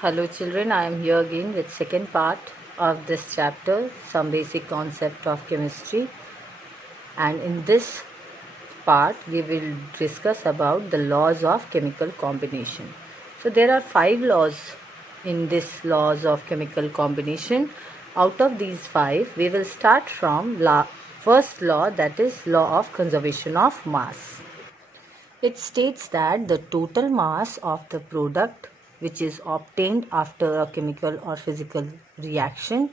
Hello children, I am here again with second part of this chapter, some basic concept of chemistry, and in this part we will discuss about the laws of chemical combination. So there are 5 laws in this laws of chemical combination. Out of these 5 we will start from first law, that is law of conservation of mass. It states that the total mass of the product which is obtained after a chemical or physical reaction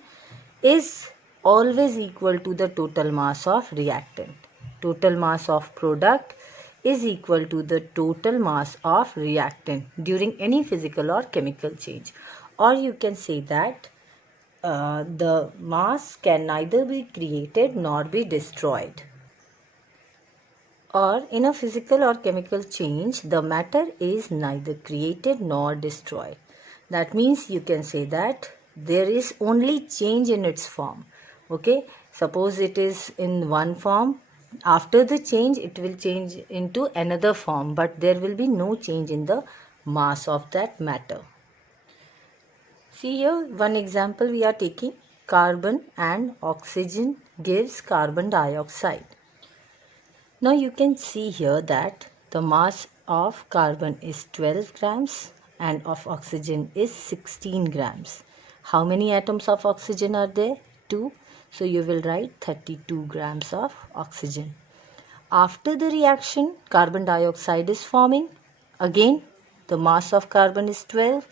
is always equal to the total mass of reactant. Total mass of product is equal to the total mass of reactant during any physical or chemical change. Or you can say that the mass can neither be created nor be destroyed. Or in a physical or chemical change, the matter is neither created nor destroyed. That means you can say that there is only change in its form. Okay, suppose it is in one form, after the change it will change into another form, but there will be no change in the mass of that matter. See here, one example we are taking: carbon and oxygen gives carbon dioxide. Now you can see here that the mass of carbon is 12 grams and of oxygen is 16 grams. How many atoms of oxygen are there? 2. So you will write 32 grams of oxygen. After the reaction, carbon dioxide is forming. Again, the mass of carbon is 12,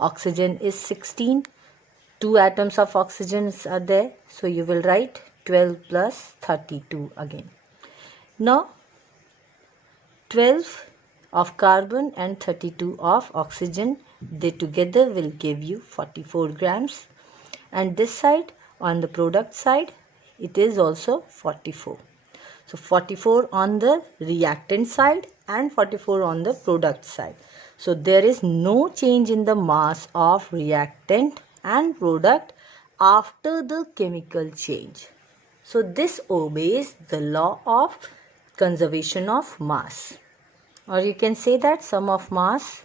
oxygen is 16. 2 atoms of oxygen are there. So you will write 12 plus 32 again. Now 12 of carbon and 32 of oxygen, they together will give you 44 grams, and this side, on the product side, it is also 44. So 44 on the reactant side and 44 on the product side. So there is no change in the mass of reactant and product after the chemical change. So this obeys the law of conservation of mass. Or you can say that sum of mass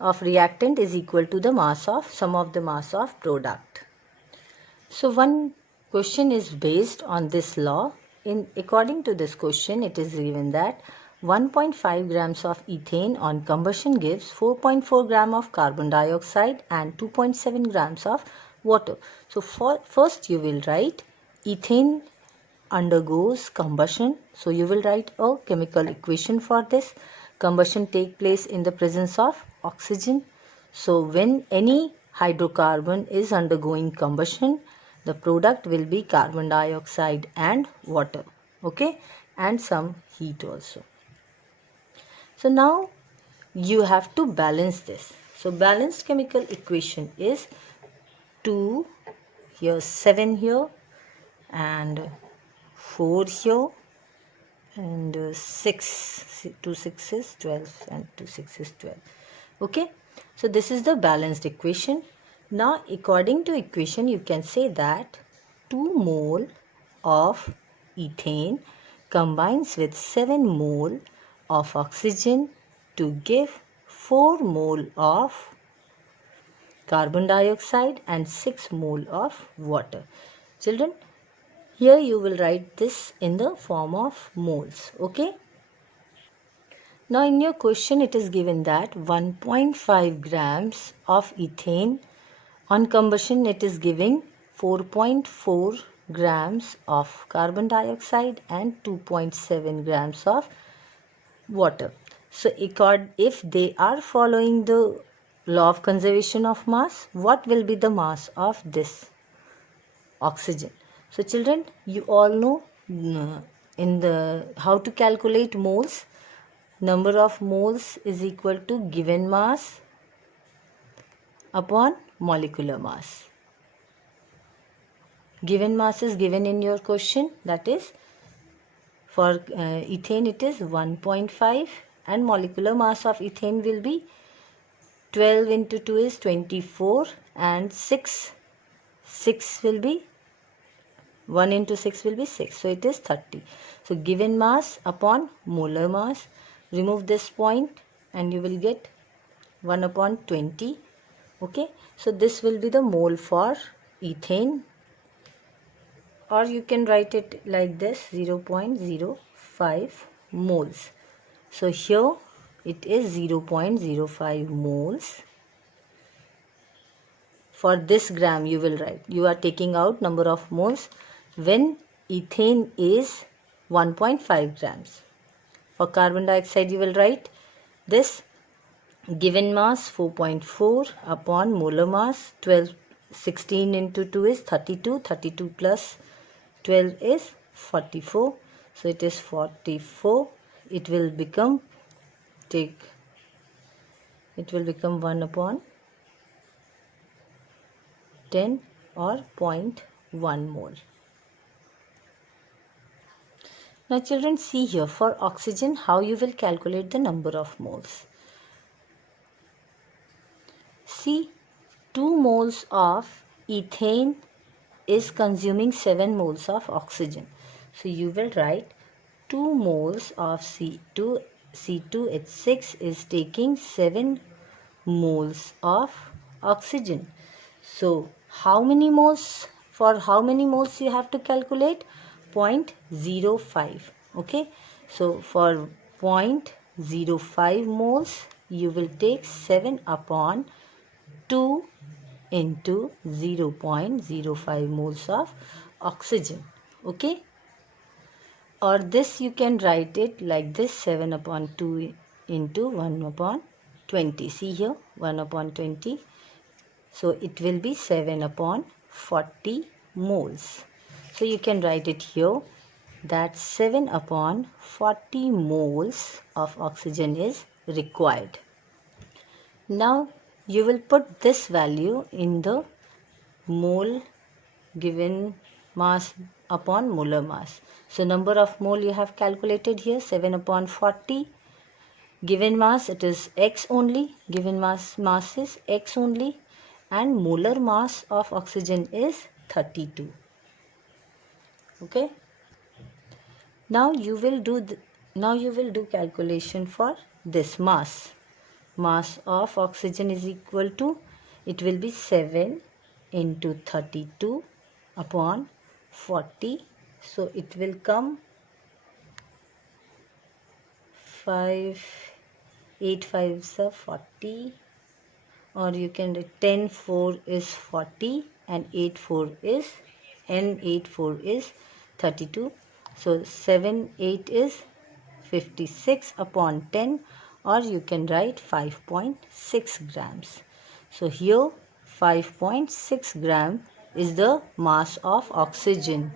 of reactant is equal to the mass of sum of the mass of product. So one question is based on this law. According to this question, it is given that 1.5 grams of ethane on combustion gives 4.4 gram of carbon dioxide and 2.7 grams of water. So first you will write ethane undergoes combustion. So you will write a chemical equation for this. Combustion take place in the presence of oxygen. So when any hydrocarbon is undergoing combustion, the product will be carbon dioxide and water. Okay, and some heat also. So now you have to balance this. So balanced chemical equation is 2 here, 7 here, and 4 here, and 6, 2 6 is 12 and 2 6 is 12. Okay, so this is the balanced equation. Now according to equation, you can say that 2 mole of ethane combines with 7 mole of oxygen to give 4 mole of carbon dioxide and 6 mole of water. Children, here you will write this in the form of moles. Okay. Now in your question it is given that 1.5 grams of ethane on combustion, it is giving 4.4 grams of carbon dioxide and 2.7 grams of water. So if they are following the law of conservation of mass, what will be the mass of this oxygen? So children, you all know in the how to calculate moles. Number of moles is equal to given mass upon molecular mass. Given mass is given in your question, that is for ethane it is 1.5 and molecular mass of ethane will be 12 into 2 is 24 and 6 will be 1 into 6 will be 6. So it is 30. So given mass upon molar mass, remove this point and you will get 1 upon 20 Okay, so this will be the mole for ethane, or you can write it like this, 0.05 moles. So here it is 0.05 moles. For this gram you will write, you are taking out number of moles when ethane is 1.5 grams. For carbon dioxide you will write this, given mass 4.4 upon molar mass 12, 16 into 2 is 32, 32 plus 12 is 44, so it is 44. It will become 1 upon 10 or 0.1 mole. Now children, see here, for oxygen how you will calculate the number of moles. See, 2 moles of ethane is consuming 7 moles of oxygen. So you will write 2 moles of C2H6 is taking 7 moles of oxygen. So how many moles, for how many moles you have to calculate? 0.05. Okay, so for 0.05 moles you will take 7 upon 2 into 0.05 moles of oxygen. Okay, or this you can write it like this, 7 upon 2 into 1 upon 20. See here, 1 upon 20. So it will be 7 upon 40 moles. So you can write it here that 7 upon 40 moles of oxygen is required. Now you will put this value in the mole given mass upon molar mass. So number of mole you have calculated here, 7 upon 40. Given mass it is X only, given mass is X only, and molar mass of oxygen is 32. Okay. Now you will do calculation for this mass. Mass of oxygen is equal to, it will be 7 into 32 upon 40. So it will come 5, 8 5s are 40, or you can write 10 4 is 40 and 8 4 is 32. So 7 8 is 56 upon 10, or you can write 5.6 grams. So here 5.6 gram is the mass of oxygen.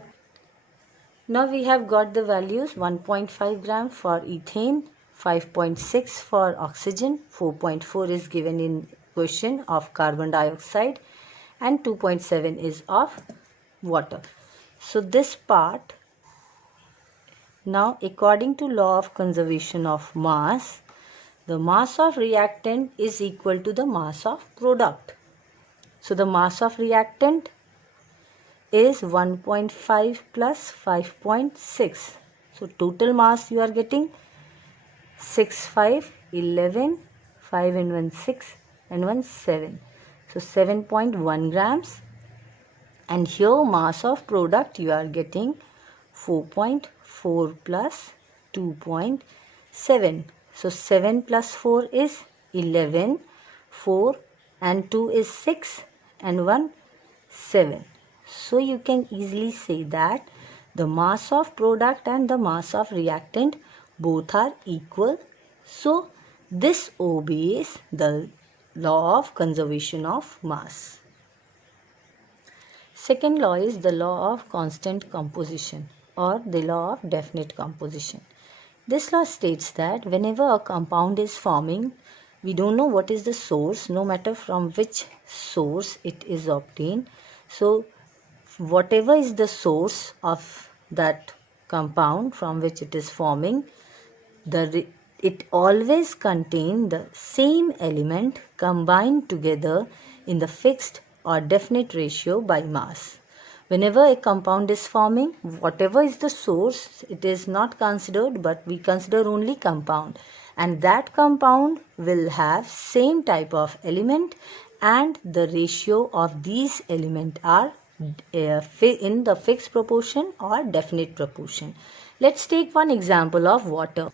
Now we have got the values, 1.5 gram for ethane, 5.6 for oxygen, 4.4 is given in question of carbon dioxide, and 2.7 is of water. So this part, now according to law of conservation of mass, the mass of reactant is equal to the mass of product. So the mass of reactant is 1.5 plus 5.6. So total mass you are getting 6, 5, 11, 5 and 1 6 and 1 7. So 7.1 grams. And here mass of product you are getting 4.4 plus 2.7. So 7 plus 4 is 11, 4 and 2 is 6 and 1 7. So you can easily say that the mass of product and the mass of reactant both are equal. So this obeys the law of conservation of mass. Second law is the law of constant composition, or the law of definite composition. This law states that whenever a compound is forming, we don't know what is the source, no matter from which source it is obtained. So whatever is the source of that compound from which it is forming, it always contains the same element combined together in the fixed or definite ratio by mass. Whenever a compound is forming, whatever is the source, it is not considered, but we consider only compound, and that compound will have same type of element and the ratio of these elements are in the fixed proportion or definite proportion. Let's take one example of water.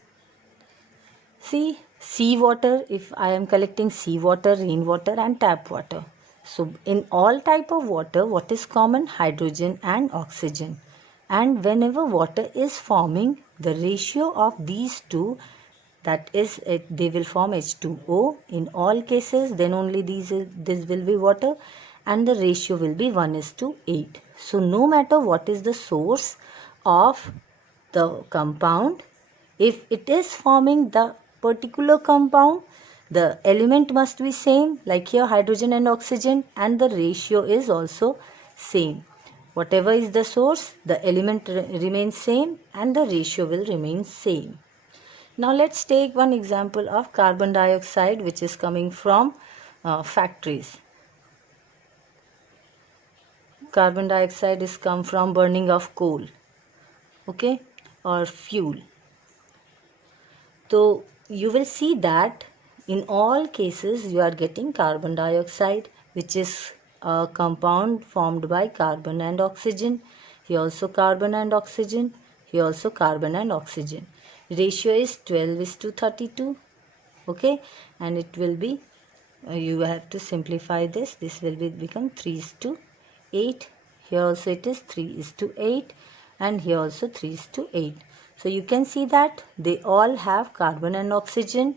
See, seawater, if I am collecting seawater, rainwater and tap water. So in all type of water, what is common? Hydrogen and oxygen. And whenever water is forming, the ratio of these two, that is, they will form H2O in all cases, then only this will be water, and the ratio will be 1:8. So no matter what is the source of the compound, if it is forming the particular compound, the element must be same, like here hydrogen and oxygen, and the ratio is also same. Whatever is the source, the element remains same and the ratio will remain same. Now let's take one example of carbon dioxide which is coming from factories. Carbon dioxide is come from burning of coal, okay, or fuel. So you will see that in all cases you are getting carbon dioxide, which is a compound formed by carbon and oxygen. Here also carbon and oxygen. Here also carbon and oxygen. Ratio is 12:32. Okay, and it will be, you have to simplify this. This will become 3:8. Here also it is 3:8, and here also 3:8. So you can see that they all have carbon and oxygen.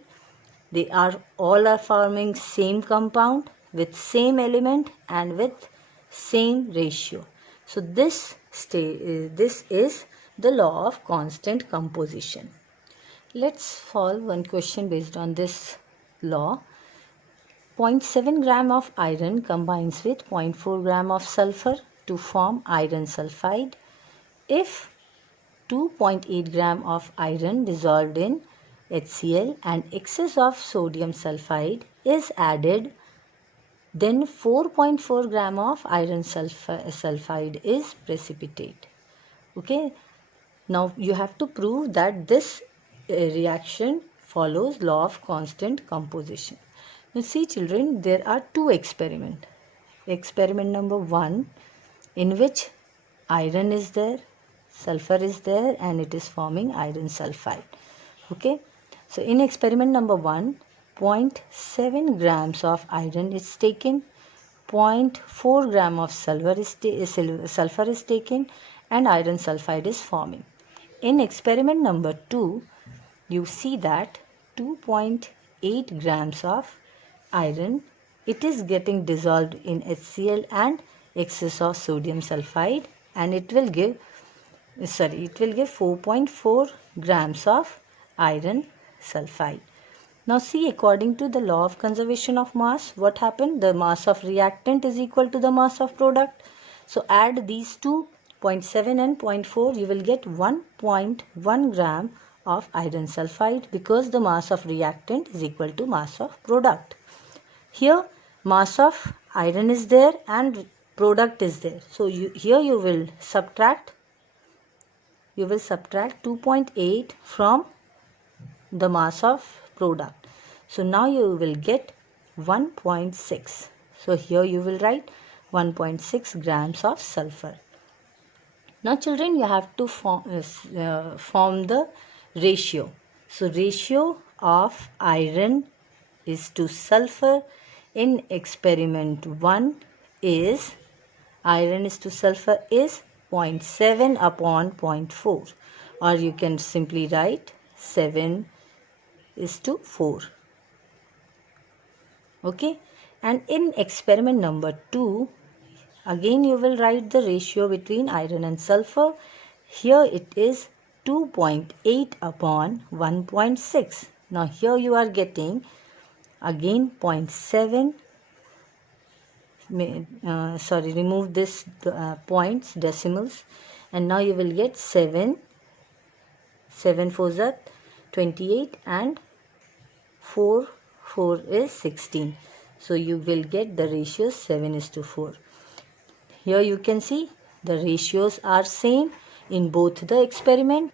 They are all forming same compound with same element and with same ratio. So this is the law of constant composition. Let's solve one question based on this law. 0.7 gram of iron combines with 0.4 gram of sulfur to form iron sulfide. If 2.8 gram of iron dissolved in HCl and excess of sodium sulfide is added, then 4.4 gram of iron sulfide is precipitate. Okay, now you have to prove that this reaction follows law of constant composition. Now see children, there are two experiments. Experiment number 1, in which iron is there, sulfur is there, and it is forming iron sulfide. Okay, so in experiment number 1, 0.7 grams of iron is taken, 0.4 gram of sulfur is taken, and iron sulfide is forming. In experiment number 2, you see that 2.8 grams of iron, it is getting dissolved in HCl and excess of sodium sulfide, and it will give 4.4 grams of iron sulfide. Now see, according to the law of conservation of mass, what happened? The mass of reactant is equal to the mass of product. So add these two, 0.7 and 0.4, you will get 1.1 gram of iron sulfide, because the mass of reactant is equal to mass of product. Here mass of iron is there and product is there. So here you will subtract 2.8 from the mass of product. So now you will get 1.6. So here you will write 1.6 grams of sulfur. Now children, you have to form the ratio. So ratio of iron is to sulfur in experiment 1 is, iron is to sulfur is 0.7 upon 0.4, or you can simply write 7:4. Okay, and in experiment number 2, again you will write the ratio between iron and sulfur. Here it is 2.8 upon 1.6. Now here you are getting again 0.7, remove this points, decimals, and now you will get 7 4s are 28 and 4 is 16. So you will get the ratio 7:4. Here you can see the ratios are same in both the experiment,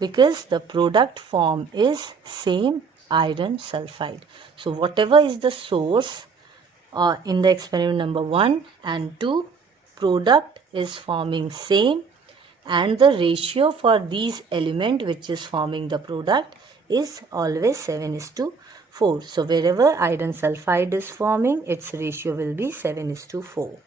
because the product form is same, iron sulfide. So whatever is the source, in the experiment number 1 and 2, product is forming same, and the ratio for these element which is forming the product is always 7:4. So wherever iron sulfide is forming, its ratio will be 7:4.